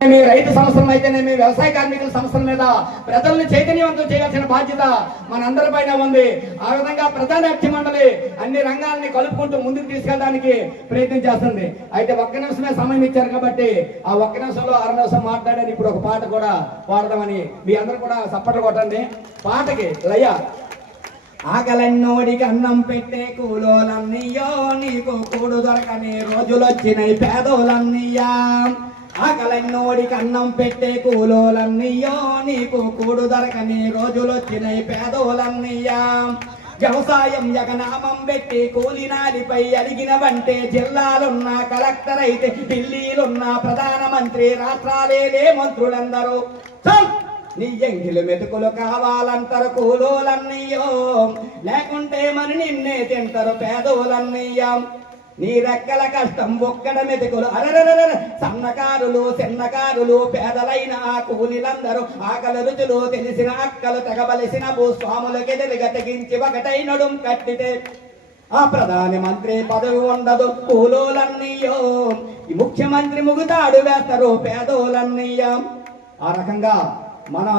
మీ రైతు సంస్థలు అయితేనేమి వ్యవసాయ కార్మికుల సంస్థల మీద ప్రజల్ని చైతన్యవంతం చేయాల్సిన బాధ్యత మనందరి పైన ఉంది. ఆ విధంగా ప్రధాన అధ్య మండలి అన్ని రంగాల్ని కలుపుకుంటూ ముందుకు తీసుకెళ్ళడానికి ప్రయత్నం చేస్తుంది. అయితే ఒక్క నిమిషమే సమయం ఇచ్చారు కాబట్టి ఆ ఒక్క నిమిషంలో అర నిమిషం మాట్లాడని ఇప్పుడు ఒక పాట కూడా పాడదామని మీ అందరూ కూడా సప్పట్లు కొట్టండి. పాటకి లయ. ఆకలన్నోడికి అన్నం పెట్టే కూలోలన్నయ్యో నీకు కూడు దొరకని రోజులొచ్చినాయి పేదోలన్నయ్యా ఆకలన్నోడికి అన్నం పెట్టే కూలోలన్నయ్యో నీకు కూడు దొరకని రోజులొచ్చినాయి పేదోలన్నయ్యా. వ్యవసాయం జగనామం పెట్టి కూలినాలిపై అడిగినవంటే జిల్లాలున్న కలెక్టర్ అయితే ఢిల్లీలున్న ప్రధానమంత్రి రాష్ట్రాలేలే మంత్రులందరూ. చల్! నీ ఎంగిలి మెతుకులు కావాలంటారు కూలోలన్నయ్యో. లేకుంటే మరి నిన్నే తింటారు పేదోలన్నయ్యం. నీ రెక్కల కష్టం ఒక్కడ మెతుకులు. అరరరర సన్నకారులు చిన్నకారులు పేదలైన ఆ కూలిలందరూ ఆకలి రుచులు తెలిసిన అక్కలు తెగబలిసిన భూస్వాములకెదిరిగా తెగించి ఒకటైనడు కట్టితే ఆ ప్రధాని మంత్రి పదవి ఉండదు. కూలోలన్నీయో. ఈ ముఖ్యమంత్రి ముగుతాడు వేస్తారు పేదోలన్నయ్య ఆ రకంగా మనం